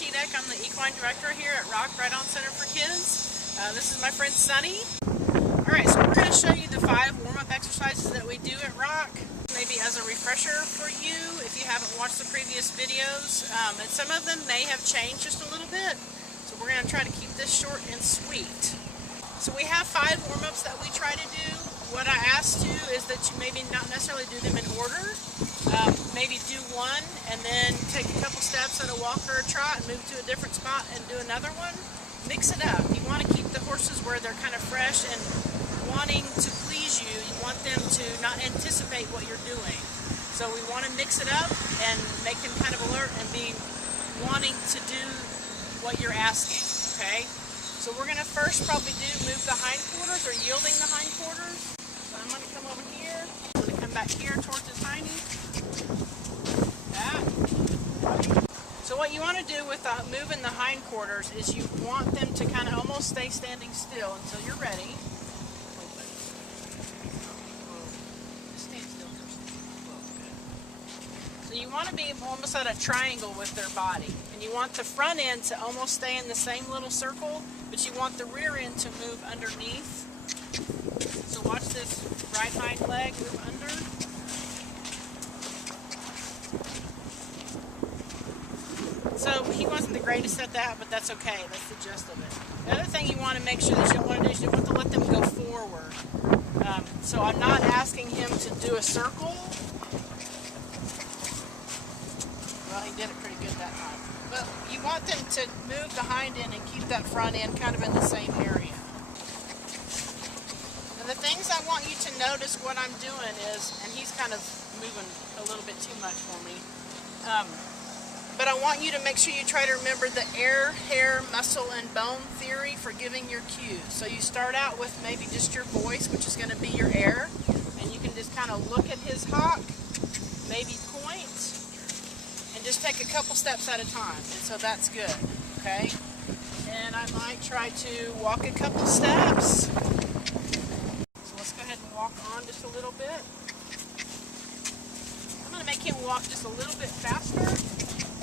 I'm the equine director here at Rock Right On Center for Kids. This is my friend Sonny. Alright, so we're going to show you the 5 warm-up exercises that we do at Rock. Maybe as a refresher for you if you haven't watched the previous videos. And some of them may have changed just a little bit. So we're going to try to keep this short and sweet. So we have 5 warm-ups that we try to do. What I asked you is that you maybe not necessarily do them in order. Maybe do one and then take a couple steps at a walk or a trot and move to a different spot and do another one. Mix it up. You want to keep the horses where they're kind of fresh and wanting to please you. You want them to not anticipate what you're doing. So we want to mix it up and make them kind of alert and be wanting to do what you're asking. Okay? So we're going to first probably move the hindquarters or yielding the hindquarters. So I'm going to come over here. I'm going to come back here towards his hiney. That. So what you want to do with moving the hindquarters is you want them to kind of almost stay standing still until you're ready. Just stand still first. So you want to be almost at a triangle with their body. And you want the front end to almost stay in the same little circle, but you want the rear end to move underneath. So watch this right hind leg move under. So he wasn't the greatest at that, but that's okay. That's the gist of it. The other thing you want to make sure that you don't want to do is you want to let them go forward. So I'm not asking him to do a circle. Well, he did it pretty good that time. But you want them to move the hind end and keep that front end kind of in the same area. And the things I want you to notice what I'm doing is, and he's kind of moving a little bit too much for me, but I want you to make sure you try to remember the air, hair, muscle, and bone theory for giving your cues. So you start out with maybe just your voice, which is going to be your air, and you can just kind of look at his hock, maybe point, and just take a couple steps at a time. And so that's good, okay? And I might try to walk a couple steps. So let's go ahead and walk on just a little bit. I'm going to make him walk just a little bit faster.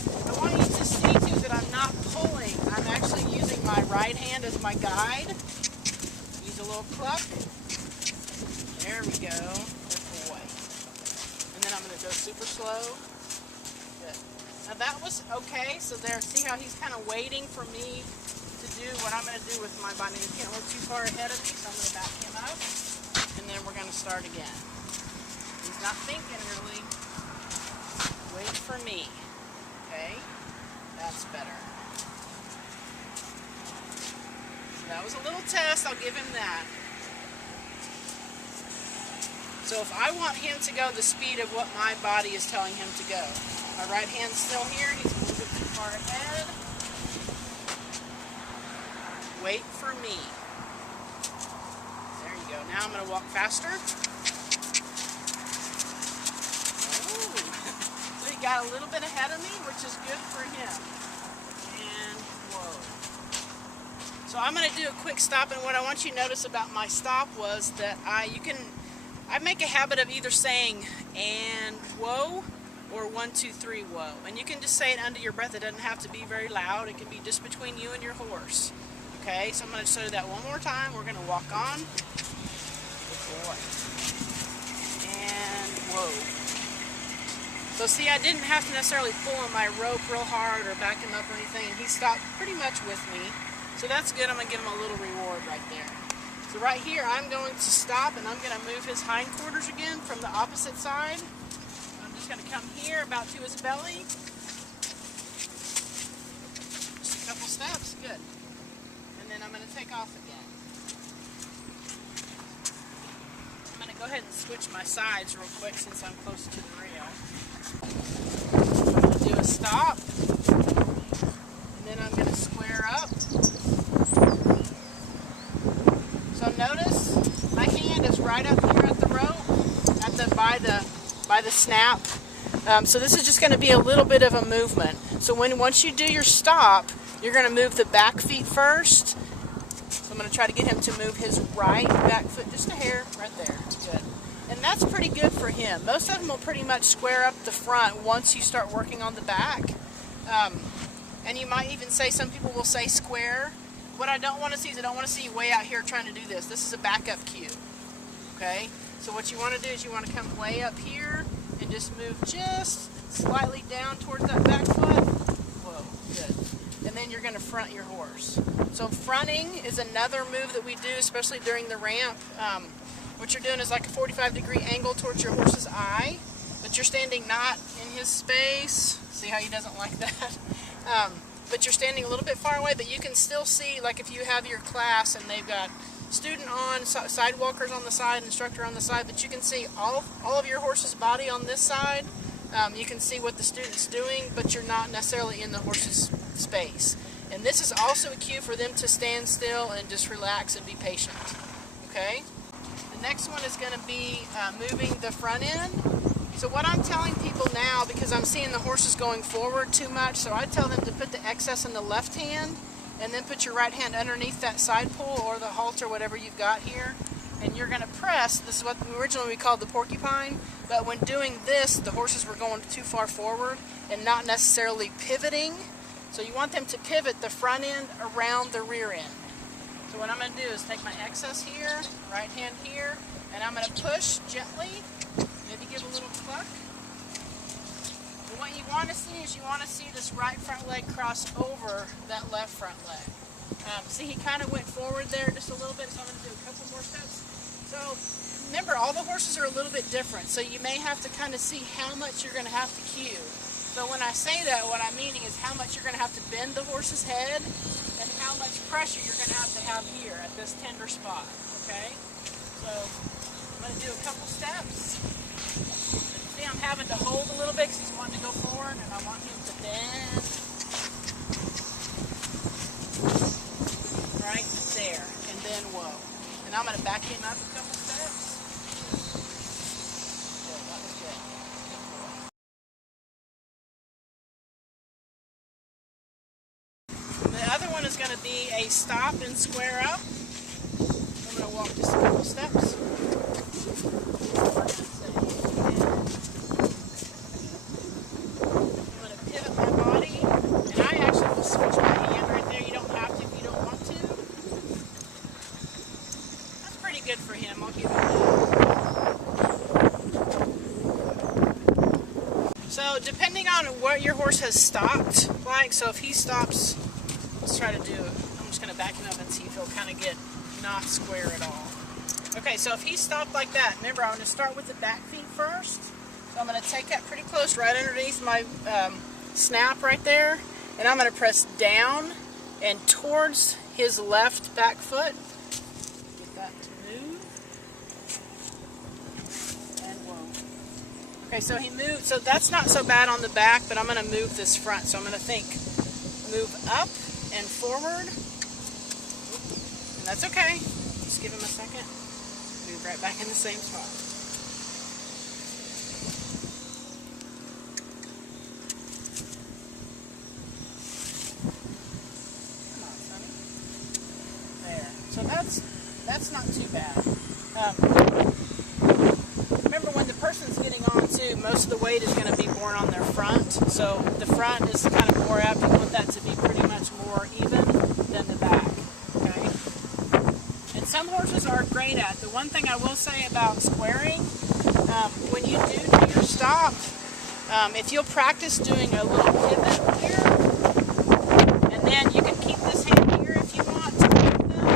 I want you to see too that I'm not pulling. I'm actually using my right hand as my guide. Use a little cluck. There we go. Good boy. And then I'm going to go super slow. Good. Now that was okay. So there, see how he's kind of waiting for me to do what I'm going to do with my body. He can't look too far ahead of me, so I'm going to back him up. And then we're going to start again. He's not thinking really. Wait for me. Okay, that's better. So that was a little test, I'll give him that. So if I want him to go the speed of what my body is telling him to go, my right hand's still here, he's a little bit too far ahead. Wait for me. There you go. Now I'm going to walk faster. Got a little bit ahead of me, which is good for him. And whoa. So I'm going to do a quick stop, and what I want you to notice about my stop was that I make a habit of either saying and whoa or 1, 2, 3 whoa. And you can just say it under your breath. It doesn't have to be very loud. It can be just between you and your horse. Okay, so I'm going to show you that one more time. We're going to walk on. Good boy. And whoa. So see, I didn't have to necessarily pull on my rope real hard or back him up or anything, and he stopped pretty much with me. So that's good. I'm going to give him a little reward right there. So right here, I'm going to stop, and I'm going to move his hindquarters again from the opposite side. I'm just going to come here about to his belly. Just a couple steps. Good. And then I'm going to take off again. I'm going to go ahead and switch my sides real quick since I'm close to the rail. I'm going to do a stop, and then I'm going to square up. So notice my hand is right up here at the rope, by the snap. So this is just going to be a little bit of a movement. So once you do your stop, you're going to move the back feet first. So I'm going to try to get him to move his right back foot just a hair right there. Good. And that's pretty good for him. Most of them will pretty much square up the front once you start working on the back. And you might even say, some people will say square. What I don't want to see is I don't want to see you way out here trying to do this. This is a backup cue. Okay? So what you want to do is you want to come way up here and just move just slightly down towards that back foot. Whoa, good. And then you're going to front your horse. So fronting is another move that we do, especially during the ramp. What you're doing is like a 45-degree angle towards your horse's eye, but you're standing not in his space. See how he doesn't like that? But you're standing a little bit far away, but you can still see, like if you have your class and they've got student on, sidewalkers on the side, instructor on the side, but you can see all of your horse's body on this side. You can see what the student's doing, but you're not necessarily in the horse's space. And this is also a cue for them to stand still and just relax and be patient. Okay? The next one is going to be moving the front end. So what I'm telling people now, because I'm seeing the horses going forward too much, so I tell them to put the excess in the left hand and then put your right hand underneath that side pull or the halter, whatever you've got here. And you're going to press. This is what originally we called the porcupine, but when doing this, the horses were going too far forward and not necessarily pivoting. So you want them to pivot the front end around the rear end. So what I'm going to do is take my excess here, right hand here, and I'm going to push gently, maybe give a little cluck. And what you want to see is you want to see this right front leg cross over that left front leg. See, he kind of went forward there just a little bit, so I'm going to do a couple more steps. So remember, all the horses are a little bit different, so you may have to kind of see how much you're going to have to cue. So when I say that, what I'm meaning is how much you're going to have to bend the horse's head and how much pressure you're going to have here at this tender spot, okay? So I'm going to do a couple steps. See, I'm having to hold a little bit because he's wanting to go forward, and I want him to bend. Right there, and then whoa. And I'm going to back him up a couple steps. Good, that was good. The other one is going to be a stop and square up. I'm going to walk just a couple steps. I'm going to pivot my body, and I actually will switch my hand right there. You don't have to if you don't want to. That's pretty good for him. I'll give him that. So depending on what your horse has stopped, like, so if he stops, let's try to do, I'm just going to back him up and see if he'll kind of get not square at all. Okay, so if he stopped like that, remember I'm going to start with the back feet first. So I'm going to take that pretty close right underneath my snap right there, and I'm going to press down and towards his left back foot. Get that to move. And whoa. Okay, so he moved, so that's not so bad on the back, but I'm going to move this front. So I'm going to think, move up and forward, and that's okay. Just give him a second. Move right back in the same spot. Come on, Sonny. There. So that's not too bad. Remember, when the person's getting on too, most of the weight is going to be borne on their front. So the front is kind of more apt. You want that to be pretty much more even than the back. Okay. And some horses are great at. The one thing I will say about squaring, when you do your stop, if you'll practice doing a little pivot here, and then you can keep this hand here if you want to move them.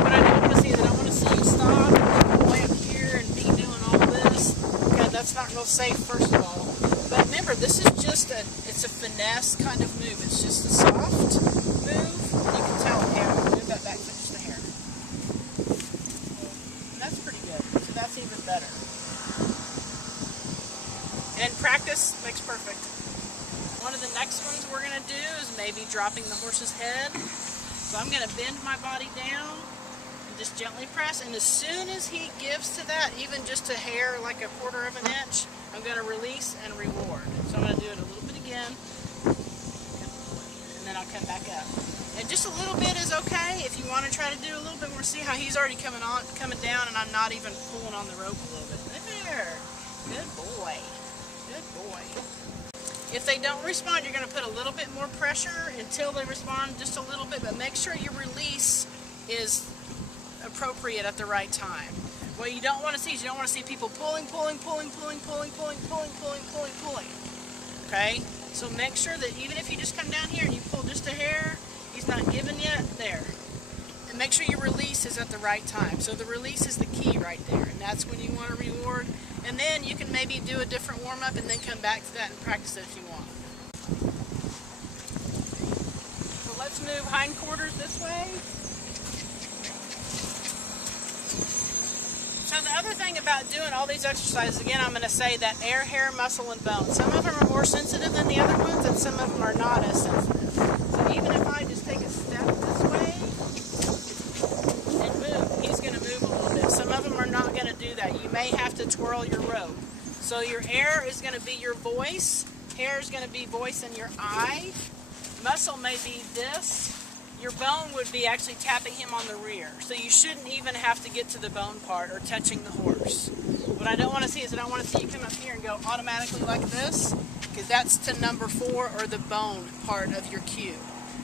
What I don't want to see is I don't want to see you stop and go way up here and be doing all this. Okay, that's not real safe, first of all. But remember, this is just it's a finesse kind of move. It's just a soft move. You can tell, here, move that back foot just a hair. And that's pretty good. So that's even better. And practice makes perfect. One of the next ones we're going to do is maybe dropping the horse's head. So I'm going to bend my body down and just gently press. And as soon as he gives to that, even just a hair, like a quarter of an inch, I'm going to release and reward. So I'm going to do it a little bit again. And then I'll come back up. And just a little bit is okay. If you want to try to do a little bit more, see how he's already coming down, and I'm not even pulling on the rope a little bit. There. Good boy. Good boy. If they don't respond, you're going to put a little bit more pressure until they respond just a little bit, but make sure your release is appropriate at the right time. What you don't want to see is you don't want to see people pulling. Okay? So make sure that even if you just come down here and you pull just a hair, he's not giving you there. And make sure your release is at the right time. So the release is the key right there, and that's when you want to reward. And then you can maybe do a different warm-up and then come back to that and practice it if you want. So let's move hindquarters this way. So the other thing about doing all these exercises, again, I'm going to say that air, hair, muscle, and bone. Some of them are more sensitive than the other ones, and some of them are not as sensitive. So even if I just take a step this way and move, he's going to move a little bit. Some of them are not going to do that. You may have to twirl your rope. So your air is going to be your voice. Hair is going to be voice and your eye. Muscle may be this. Your bone would be actually tapping him on the rear. So you shouldn't even have to get to the bone part or touching the horse. What I don't want to see is I don't want to see you come up here and go automatically like this, because that's to number 4 or the bone part of your cue.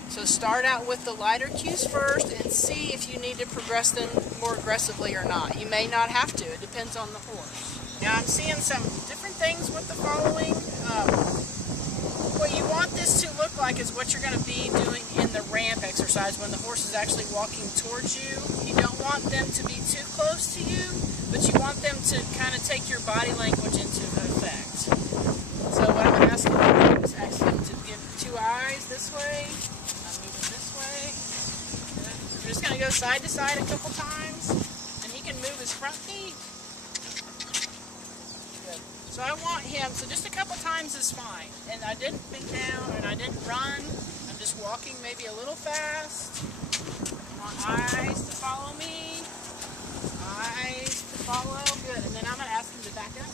So start out with the lighter cues first and see if you need to progress them more aggressively or not. You may not have to. It depends on the horse. Now I'm seeing some different things with the following. What you want this to look like is what you're going to be doing in the ramp exercise when the horse is actually walking towards you. You don't want them to be too close to you, but you want them to kind of take your body language into effect. So what I'm going to ask you to do is ask him to give 2 eyes this way. I'm moving this way. So we're just going to go side to side a couple times, and he can move his front feet. Good. So I want him, so just a couple times is fine. And I didn't bend down and I didn't run. I'm just walking maybe a little fast. I want eyes to follow me. Eyes to follow. Good. And then I'm going to ask him to back up.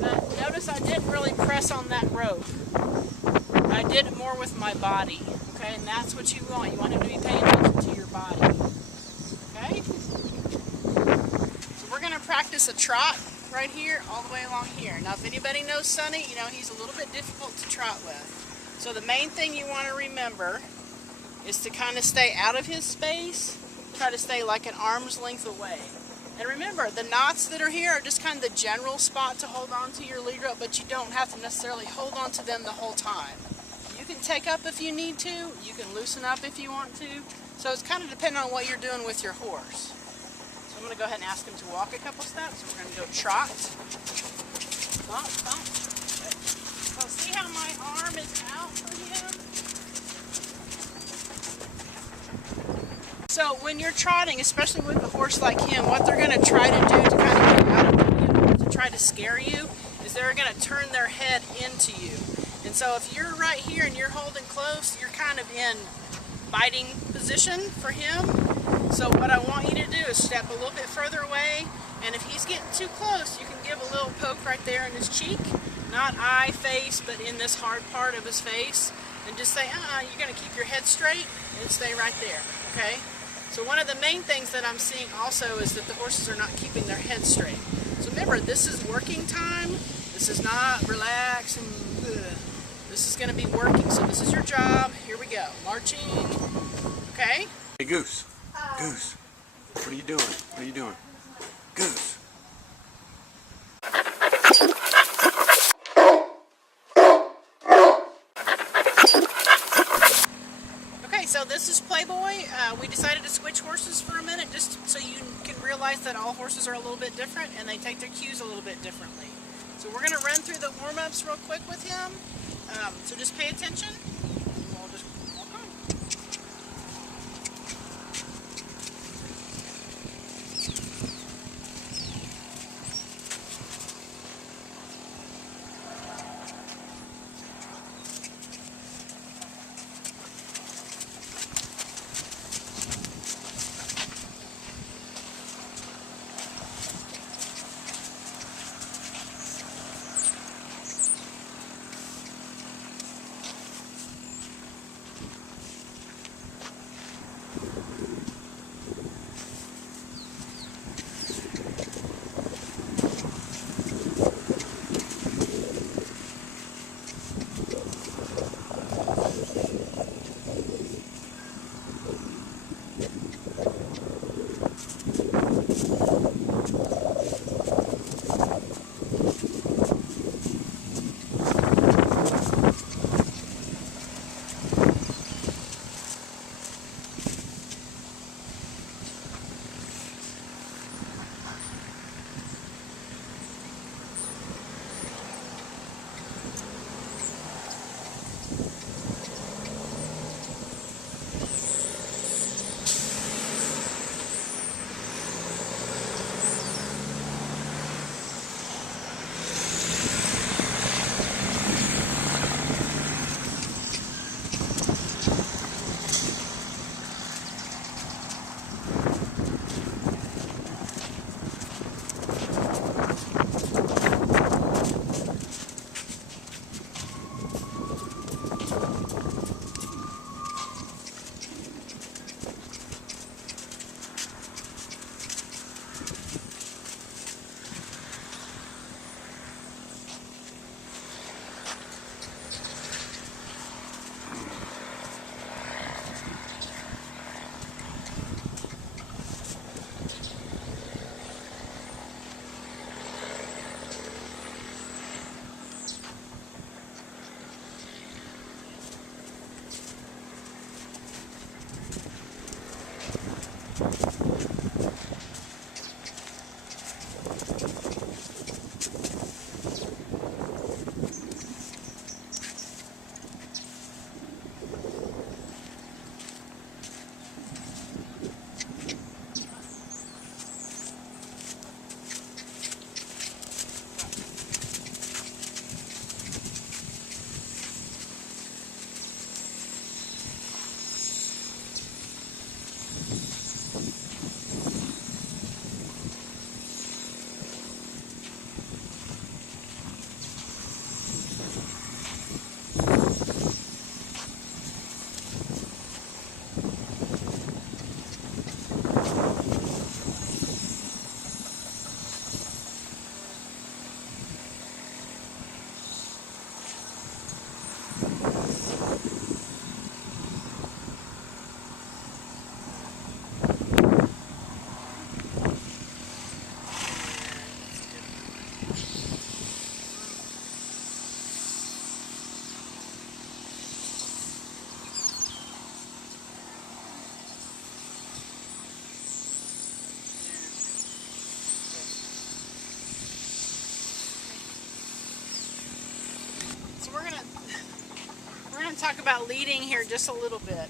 But notice I didn't really press on that rope. I did it more with my body. Okay? And that's what you want. You want him to be paying attention to your body. Okay? So we're going to practice a trot right here, all the way along here. Now, if anybody knows Sonny, you know he's a little bit difficult to trot with. So the main thing you want to remember is to kind of stay out of his space. Try to stay like an arm's length away. And remember, the knots that are here are just kind of the general spot to hold on to your lead rope, but you don't have to necessarily hold on to them the whole time. You can take up if you need to. You can loosen up if you want to. So it's kind of dependent on what you're doing with your horse. I'm going to go ahead and ask him to walk a couple steps. We're going to go trot. Bump, bump. Good. So see how my arm is out for him? So when you're trotting, especially with a horse like him, what they're going to try to do to kind of get out of you, to try to scare you, is they're going to turn their head into you. And so if you're right here and you're holding close, you're kind of in biting position for him. So what I want you to do is step a little bit further away, and if he's getting too close, you can give a little poke right there in his cheek, not eye, face, but in this hard part of his face, and just say, you're going to keep your head straight and stay right there, okay? So one of the main things that I'm seeing also is that the horses are not keeping their head straight. So remember, this is working time. This is not relax and this is going to be working. So this is your job. Here we go. Marching. Okay? Hey, Goose. Goose. What are you doing? What are you doing? Goose. Okay, so this is Playboy. We decided to switch horses for a minute just so you can realize that all horses are a little bit different and they take their cues a little bit differently. So we're going to run through the warm-ups real quick with him. So just pay attention. We'll just walk on. want to talk about leading here just a little bit.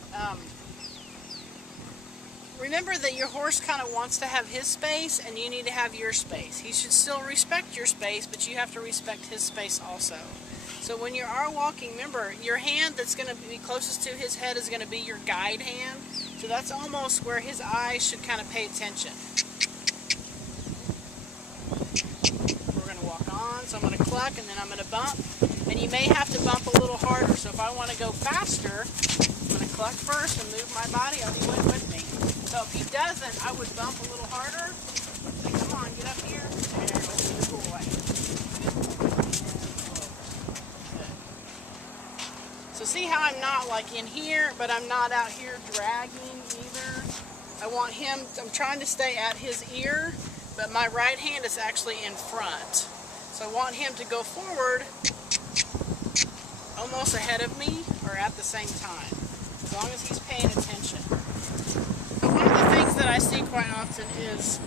Remember that your horse kind of wants to have his space and you need to have your space. He should still respect your space, but you have to respect his space also. So when you are walking, remember, your hand that's going to be closest to his head is going to be your guide hand. So that's almost where his eyes should kind of pay attention. We're going to walk on, so I'm going to cluck and then I'm going to bump. And you may have to bump a little harder. So if I want to go faster, I'm going to cluck first and move my body. Oh, he went with me. So if he doesn't, I would bump a little harder. Say, come on, get up here. There, let's be the boy. So see how I'm not like in here, but I'm not out here dragging either. I want him, I'm trying to stay at his ear, but my right hand is actually in front. So I want him to go forward almost ahead of me or at the same time, as long as he's paying attention. So one of the things that I see quite often is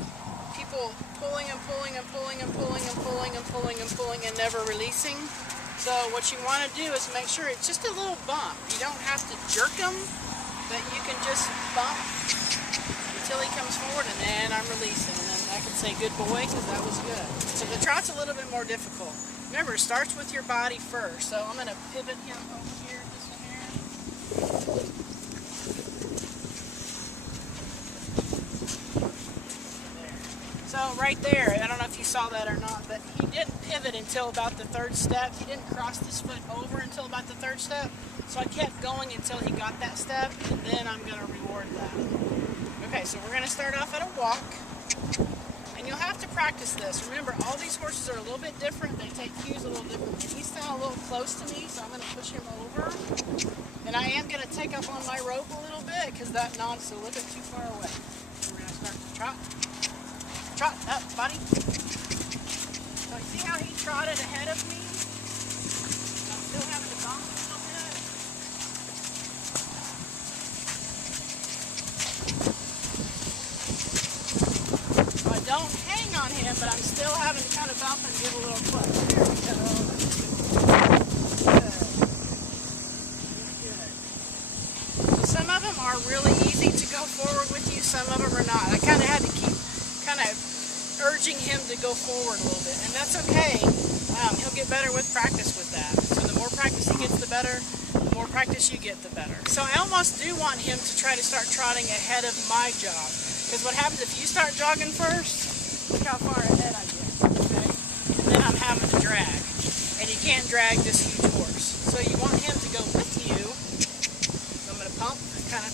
people pulling and pulling and pulling and pulling and pulling and pulling and pulling and never releasing. So what you want to do is make sure it's just a little bump. You don't have to jerk him, but you can just bump until he comes forward, and then I'm releasing. And then I can say good boy, because that was good. So the trot's a little bit more difficult. Remember, it starts with your body first. So I'm going to pivot him over here, this one here. So right there, I don't know if you saw that or not, but he didn't pivot until about the third step. He didn't cross this foot over until about the third step. So I kept going until he got that step, and then I'm going to reward that. Okay, so we're going to start off at a walk. And you'll have to practice this. Remember, all these horses are a little bit different. They take cues a little different. He's still a little close to me, so I'm going to push him over. And I am going to take up on my rope a little bit, because that nod's a little bit too far away. So we're going to start to trot. Trot up, buddy. So you see how he trotted ahead of me? I'm still having to bump a little bit. So I don't hang on him, but I'm still having to kind of bump and give a little clutch. There we go. Good. Good. So some of them are really easy to go forward with you, some of them are not. I kind of had to keep urging him to go forward a little bit, and that's okay. He'll get better with practice with that. So the more practice he gets, the better. The more practice you get, the better. So I almost do want him to try to start trotting ahead of my jog, because what happens if you start jogging first, look how far ahead I get, okay? And then I'm having to drag, and you can't drag this huge horse. So you want him to go with you. So I'm going to pump and kind of,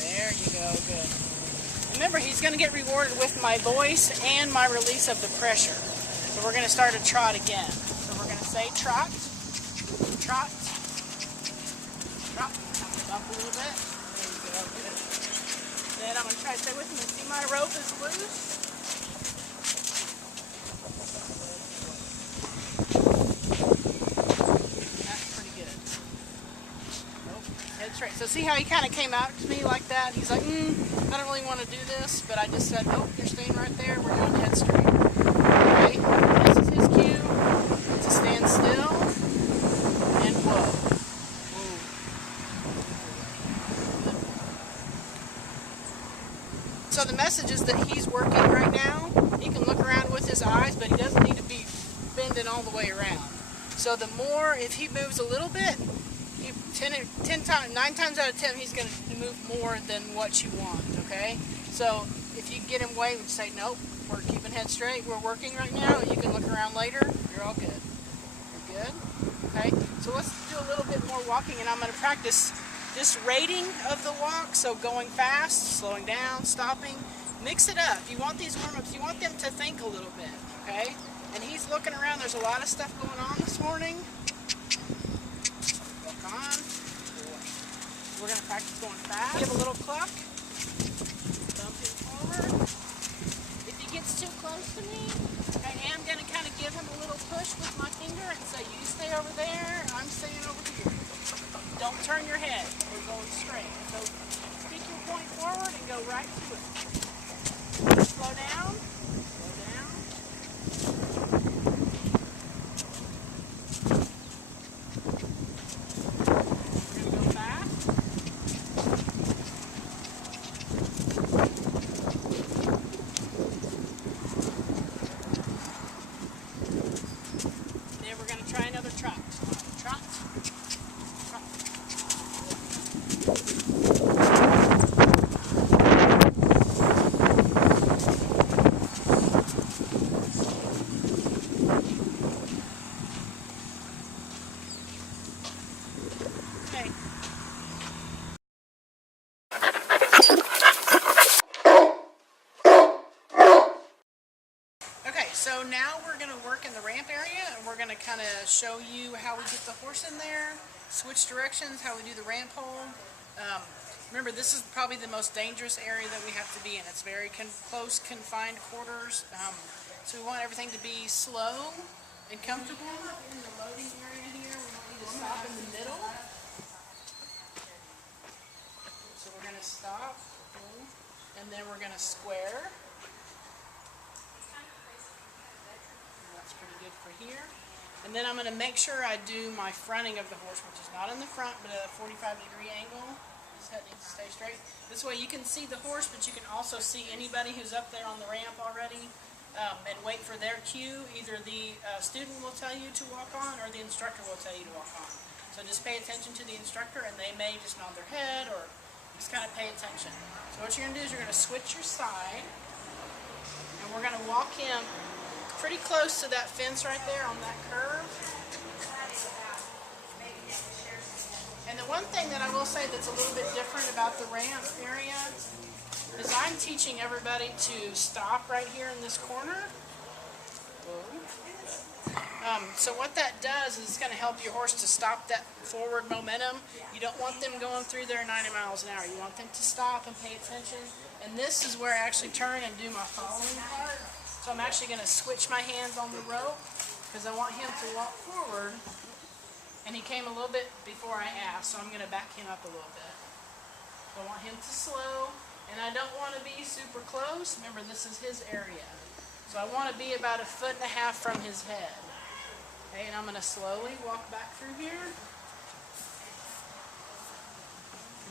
there you go, good. Remember, he's going to get rewarded with my voice and my release of the pressure. So we're going to start a trot again. So we're going to say trot, trot, trot. I'm going to bump a little bit. There you go. Good. Then I'm going to try to stay with him. See, my rope is loose. That's pretty good. Nope. Head straight. So see how he kind of came out to me like that? He's like, I don't really want to do this, but I just said, nope, you're staying right there. We're going head straight. Okay, this is his cue to stand still and whoa. So the message is that he's working right now. He can look around with his eyes, but he doesn't need to be bending all the way around. So the more, if he moves a little bit, 9 times out of 10, he's going to move more than what you want, okay? So if you get him way, would say, nope, we're keeping head straight, we're working right now, you can look around later, you're all good. You're good? Okay, so let's do a little bit more walking, and I'm going to practice this rating of the walk, so going fast, slowing down, stopping, mix it up. You want these warm-ups, you want them to think a little bit, okay? And he's looking around, there's a lot of stuff going on this morning. On. We're going to practice going fast. Give a little cluck. Bump him forward. If he gets too close to me, I am going to kind of give him a little push with my finger and say, you stay over there, I'm staying over here. Don't turn your head. We're going straight. So stick your point forward and go right to it. Slow down. Slow down. So now we're going to work in the ramp area, and we're going to kind of show you how we get the horse in there, switch directions, how we do the ramp hold. Remember, this is probably the most dangerous area that we have to be in. It's very close, confined quarters, so we want everything to be slow and comfortable. In the loading area here, we want you to stop in the middle. So we're going to stop, and then we're going to square. Pretty good for here. And then I'm going to make sure I do my fronting of the horse, which is not in the front, but at a 45-degree angle. His head needs to stay straight. This way you can see the horse, but you can also see anybody who's up there on the ramp already, and wait for their cue. Either the student will tell you to walk on, or the instructor will tell you to walk on. So just pay attention to the instructor, and they may just nod their head, or just kind of pay attention. So what you're going to do is you're going to switch your side, and we're going to walk him pretty close to that fence right there on that curve. And the one thing that I will say that's a little bit different about the ramp area is I'm teaching everybody to stop right here in this corner. So what that does is it's going to help your horse to stop that forward momentum. You don't want them going through there 90 miles an hour. You want them to stop and pay attention. And this is where I actually turn and do my following part. So I'm actually going to switch my hands on the rope because I want him to walk forward, and he came a little bit before I asked, so I'm going to back him up a little bit. So I want him to slow, and I don't want to be super close. Remember, this is his area. So I want to be about 1.5 feet from his head. Okay, and I'm going to slowly walk back through here.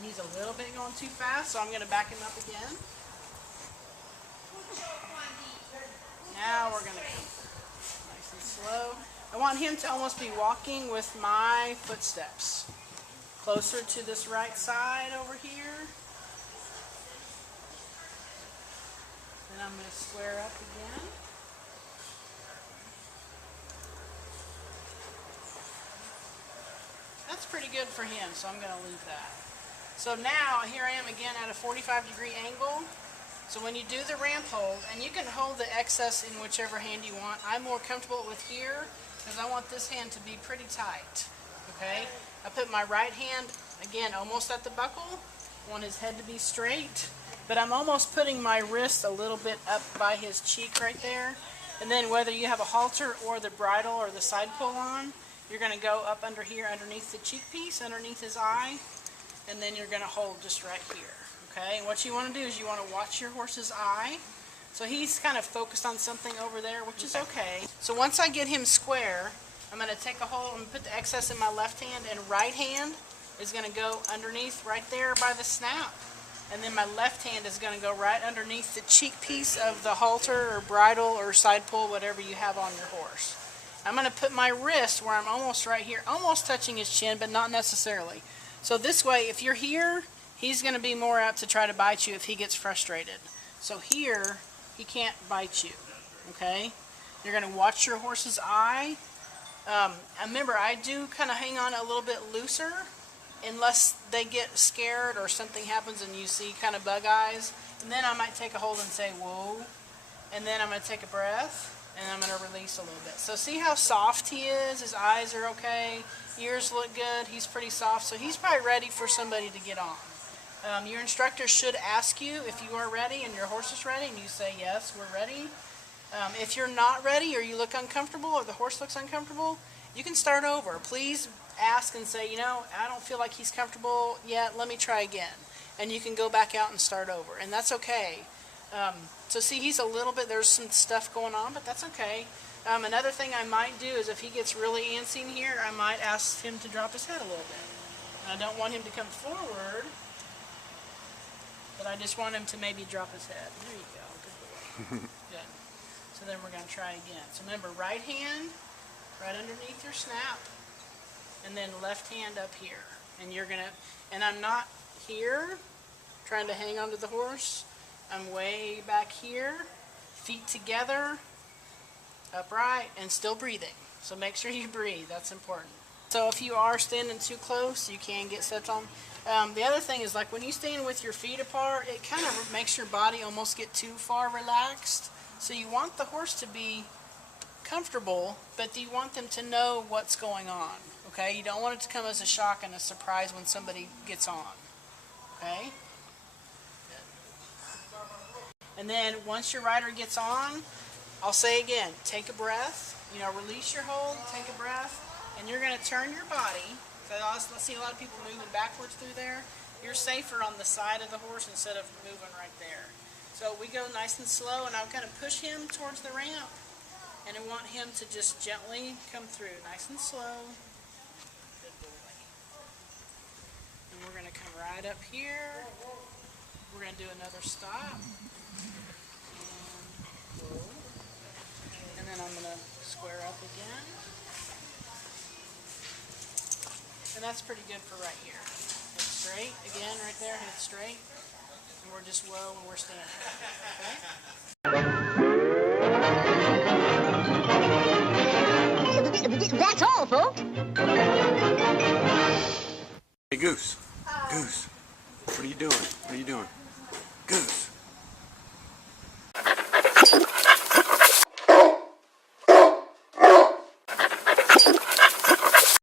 And he's a little bit going too fast, so I'm going to back him up again. Now we're going to come nice and slow. I want him to almost be walking with my footsteps. Closer to this right side over here. Then I'm going to square up again. That's pretty good for him, so I'm going to leave that. So now, here I am again at a 45-degree angle. So when you do the ramp hold, and you can hold the excess in whichever hand you want. I'm more comfortable with here because I want this hand to be pretty tight. Okay? I put my right hand, again, almost at the buckle. I want his head to be straight. But I'm almost putting my wrist a little bit up by his cheek right there. And then whether you have a halter or the bridle or the side pull on, you're going to go up under here, underneath the cheek piece, underneath his eye. And then you're going to hold just right here. Okay, and what you want to do is you want to watch your horse's eye. So he's kind of focused on something over there, which is okay. So once I get him square, I'm going to take a hold and put the excess in my left hand, and right hand is going to go underneath right there by the snap. And then my left hand is going to go right underneath the cheek piece of the halter or bridle or side pull, whatever you have on your horse. I'm going to put my wrist where I'm almost right here, almost touching his chin, but not necessarily. So this way, if you're here, he's going to be more apt to try to bite you if he gets frustrated. So here, he can't bite you, okay? You're going to watch your horse's eye. Remember, I do kind of hang on a little bit looser unless they get scared or something happens and you see kind of bug eyes. And then I might take a hold and say, whoa. And then I'm going to take a breath, and I'm going to release a little bit. So see how soft he is? His eyes are okay. Ears look good. He's pretty soft. So he's probably ready for somebody to get on. Your instructor should ask you if you are ready and your horse is ready, and you say, yes, we're ready. If you're not ready or you look uncomfortable or the horse looks uncomfortable, you can start over. Please ask and say, you know, I don't feel like he's comfortable yet. Let me try again. And you can go back out and start over, and that's okay. So see, he's a little bit, there's some stuff going on, but that's okay. Another thing I might do is if he gets really antsy in here, I might ask him to drop his head a little bit. I don't want him to come forward, but I just want him to maybe drop his head. There you go. Good boy. Good. So then we're going to try again. So remember, right hand right underneath your snap, and then left hand up here. And you're going to, and I'm not here trying to hang onto the horse. I'm way back here, feet together, upright, and still breathing. So make sure you breathe. That's important. So if you are standing too close, you can get stepped on. The other thing is, like when you stand with your feet apart, it kind of makes your body almost get too far relaxed. So you want the horse to be comfortable, but you want them to know what's going on, okay? You don't want it to come as a shock and a surprise when somebody gets on, okay? And then once your rider gets on, I'll say again, take a breath, you know, release your hold, take a breath, and you're going to turn your body. So I see a lot of people moving backwards through there. You're safer on the side of the horse instead of moving right there. So we go nice and slow, and I'm going to push him towards the ramp, and I want him to just gently come through, nice and slow. Good boy. And we're going to come right up here. We're going to do another stop. And then I'm going to square up again. And that's pretty good for right here. Head straight, again, right there, head straight. And we're just low when we're standing, okay? That's all, folks. Hey, Goose. Goose. What are you doing? What are you doing?